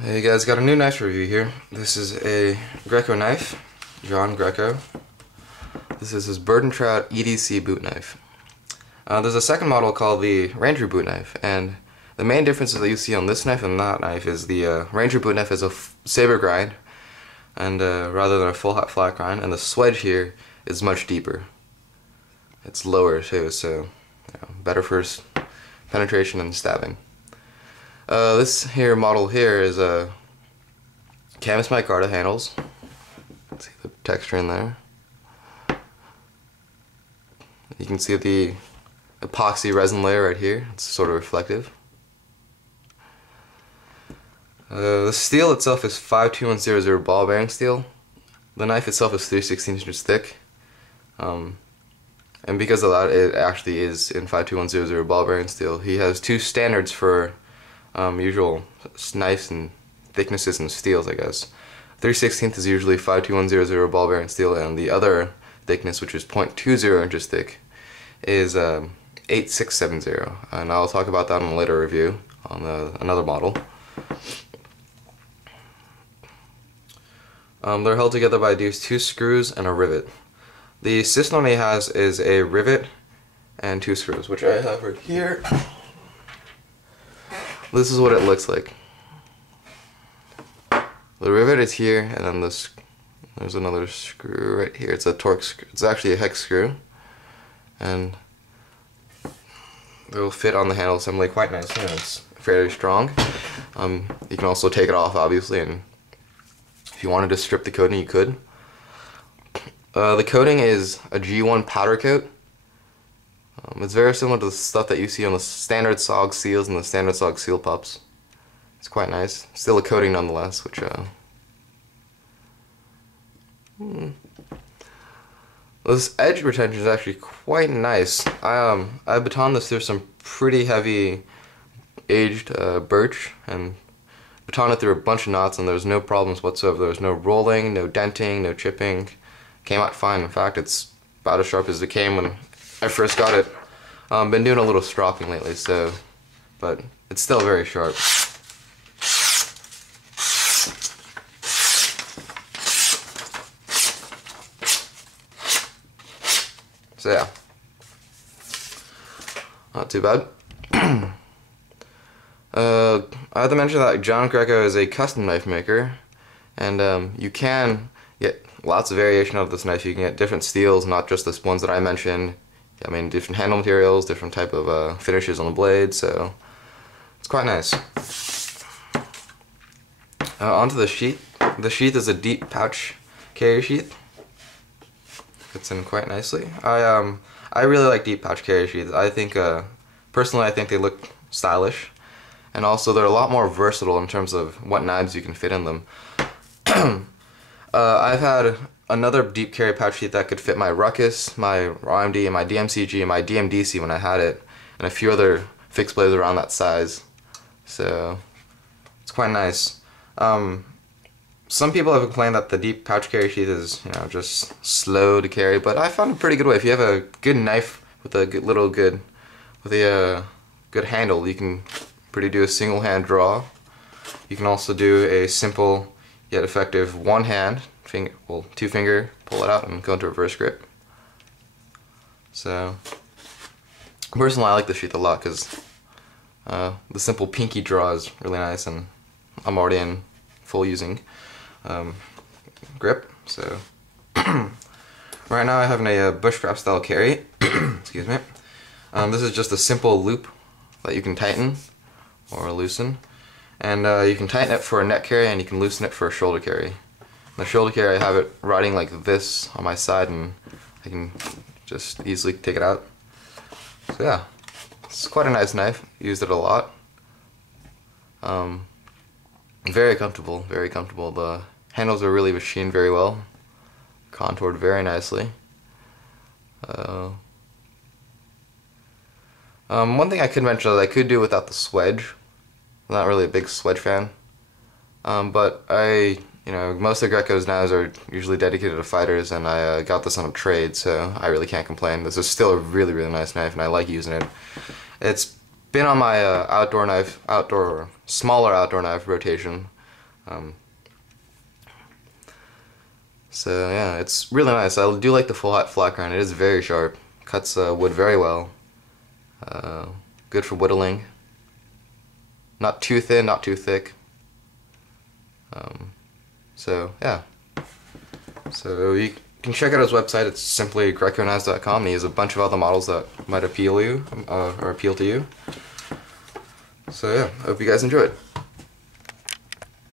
Hey guys, got a new knife review here. This is a Greco knife, John Greco. This is his bird and trout EDC boot knife. There's a second model called the Ranger boot knife, and the main differences that you see on this knife and that knife is the Ranger boot knife is a saber grind, and rather than a full flat grind, and the swedge here is much deeper. It's lower too, so better for penetration and stabbing. This here model here is a canvas micarta handles. See the texture in there. You can see the epoxy resin layer right here. It's sort of reflective. The steel itself is 52100 ball bearing steel. The knife itself is 3/16 inches thick. And because of that, it actually is in 52100 ball bearing steel. He has two standards for usual knives and thicknesses and steels, I guess. 3/16 is usually 52100 ball bearing steel, and the other thickness, which is 0.20 inches thick, is 8670, and I'll talk about that in a later review on another model. They're held together by these two screws and a rivet. The system he has is a rivet and two screws, which I have right here. This is what it looks like. The rivet is here, and then there's another screw right here. It's a torque screw. It's actually a hex screw, and it will fit on the handle assembly quite nicely, and it's fairly strong. You can also take it off, obviously, and if you wanted to strip the coating, you could. The coating is a G1 powder coat. It's very similar to the stuff that you see on the standard SOG seals and the standard SOG seal pups. It's quite nice. Still a coating nonetheless, which this edge retention is actually quite nice. I batoned this through some pretty heavy aged birch and batoned it through a bunch of knots, and there was no problems whatsoever. There was no rolling, no denting, no chipping. Came out fine. In fact, it's about as sharp as it came when I first got it. Been doing a little stropping lately, but it's still very sharp. So yeah, not too bad. I have to mention that John Greco is a custom knife maker, and you can get lots of variation of this knife. You can get different steels, not just the ones that I mentioned. I mean, different handle materials, different type of finishes on the blade, so it's quite nice. Onto the sheath. The sheath is a deep pouch carry sheath. Fits in quite nicely. I really like deep pouch carry sheaths. I think, personally, I think they look stylish, and also they're a lot more versatile in terms of what knives you can fit in them. I've had another deep carry pouch sheath that could fit my Ruckus, my RMD, and my DMCG, and my DMDC when I had it, and a few other fixed blades around that size. So it's quite nice. Some people have complained that the deep pouch carry sheath is, just slow to carry, but I found a pretty good way. If you have a good knife with a good handle, you can do a single hand draw. You can also do a simple yet effective one hand, two finger, pull it out and go into reverse grip. So personally, I like the sheath a lot because the simple pinky draw is really nice, and I'm already in full using grip. So right now I have a bushcraft style carry. Excuse me. This is just a simple loop that you can tighten or loosen. And you can tighten it for a neck carry, and you can loosen it for a shoulder carry. The shoulder carry, I have it riding like this on my side, and I can just easily take it out. So yeah, it's quite a nice knife. Used it a lot. Very comfortable, very comfortable. The handles are really machined very well, contoured very nicely. One thing I could mention that I could do without the swedge. I'm not really a big swedge fan, but most of Greco's knives are usually dedicated to fighters, and I got this on a trade, so I really can't complain. This is still a really, really nice knife, and I like using it. It's been on my smaller outdoor knife rotation So yeah, it's really nice. I do like the full flat grind. It is very sharp. Cuts wood very well. Good for whittling. Not too thin, not too thick. So yeah. So you can check out his website. It's simply greconaz.com. He has a bunch of other models that might appeal you or appeal to you. So yeah, I hope you guys enjoy it.